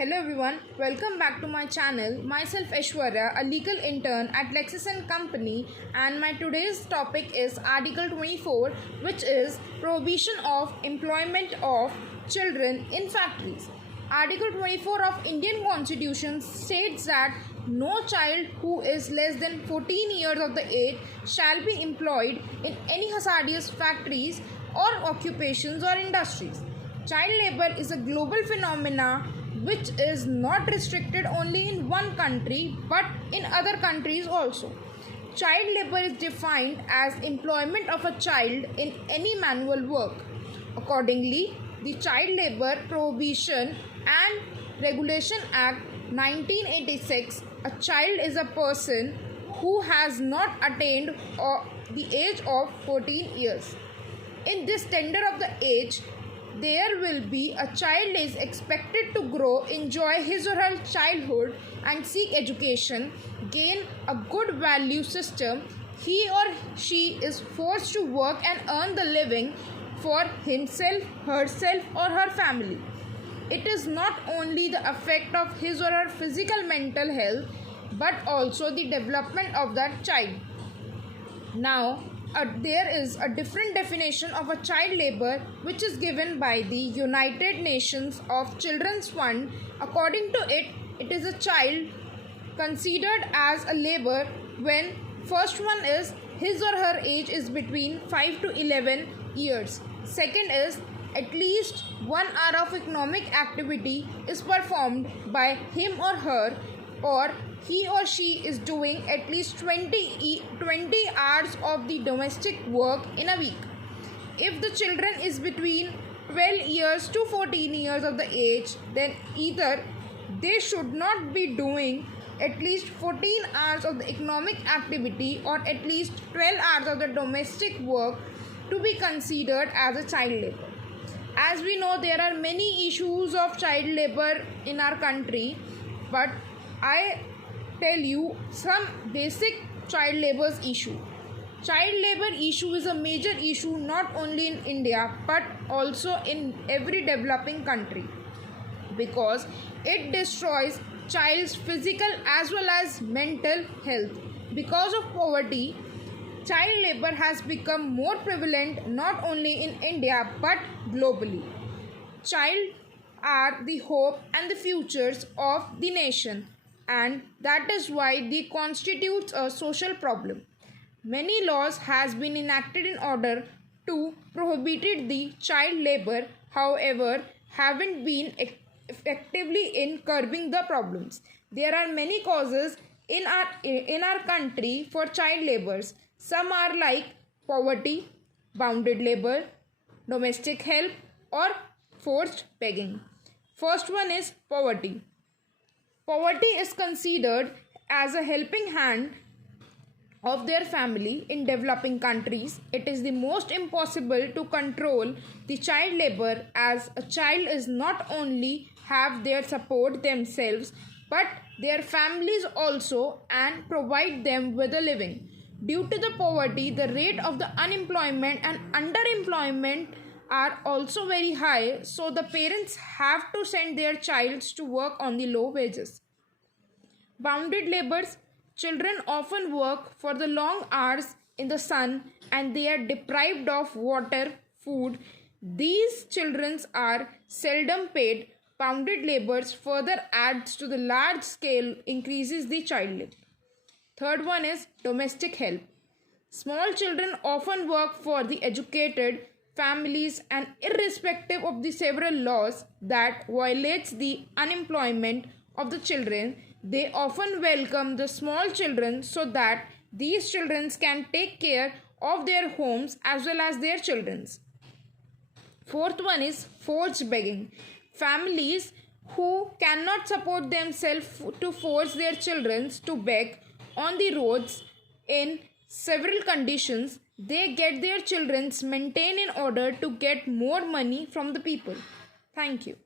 Hello everyone, welcome back to my channel. Myself Aishwarya, a legal intern at LEXIS and Company, and my today's topic is Article 24, which is prohibition of employment of children in factories. Article 24 of Indian Constitution states that no child who is less than 14 years of the age shall be employed in any hazardous factories or occupations or industries. Child labor is a global phenomena which is not restricted only in one country but in other countries also. Child labor is defined as employment of a child in any manual work. Accordingly, the Child Labor Prohibition and Regulation Act 1986, a child is a person who has not attained the age of 14 years. In this tender of the age, there will be a child is expected to grow, enjoy his or her childhood and seek education, gain a good value system. He or she is forced to work and earn the living for himself, herself or her family. It is not only the effect of his or her physical mental health but also the development of that child. Now, there is a different definition of a child labor which is given by the United Nations of Children's Fund. According to it, it is a child considered as a labor when first one is his or her age is between 5 to 11 years. Second is at least 1 hour of economic activity is performed by him or her, or he or she is doing at least 20 hours of the domestic work in a week. If the children is between 12 years to 14 years of the age, then either they should not be doing at least 14 hours of the economic activity or at least 12 hours of the domestic work to be considered as a child labor. As we know, there are many issues of child labor in our country, but I tell you some basic child labor issue. Child labor issue is a major issue not only in India but also in every developing country because it destroys child's physical as well as mental health. Because of poverty, child labor has become more prevalent not only in India but globally. Child are the hope and the futures of the nation, and that is why they constitutes a social problem. Many laws has been enacted in order to prohibit the child labor, however, haven't been effectively in curbing the problems. There are many causes in our country for child labors. Some are like poverty, bounded labor, domestic help or forced begging. First one is poverty. Poverty is considered as a helping hand of their family in developing countries. It is the most impossible to control the child labor as a child is not only have their support themselves but their families also and provide them with a living. Due to the poverty, the rate of the unemployment and underemployment are also very high, so the parents have to send their childs to work on the low wages. Bounded labors, children often work for the long hours in the sun and they are deprived of water, food. These children are seldom paid. Bounded labors further adds to the large scale increases the child labor. Third one is domestic help. Small children often work for the educated families and irrespective of the several laws that violates the unemployment of the children, they often welcome the small children so that these children can take care of their homes as well as their children's. Fourth one is forced begging. Families who cannot support themselves to force their children to beg on the roads in several conditions, they get their children maintained in order to get more money from the people. Thank you.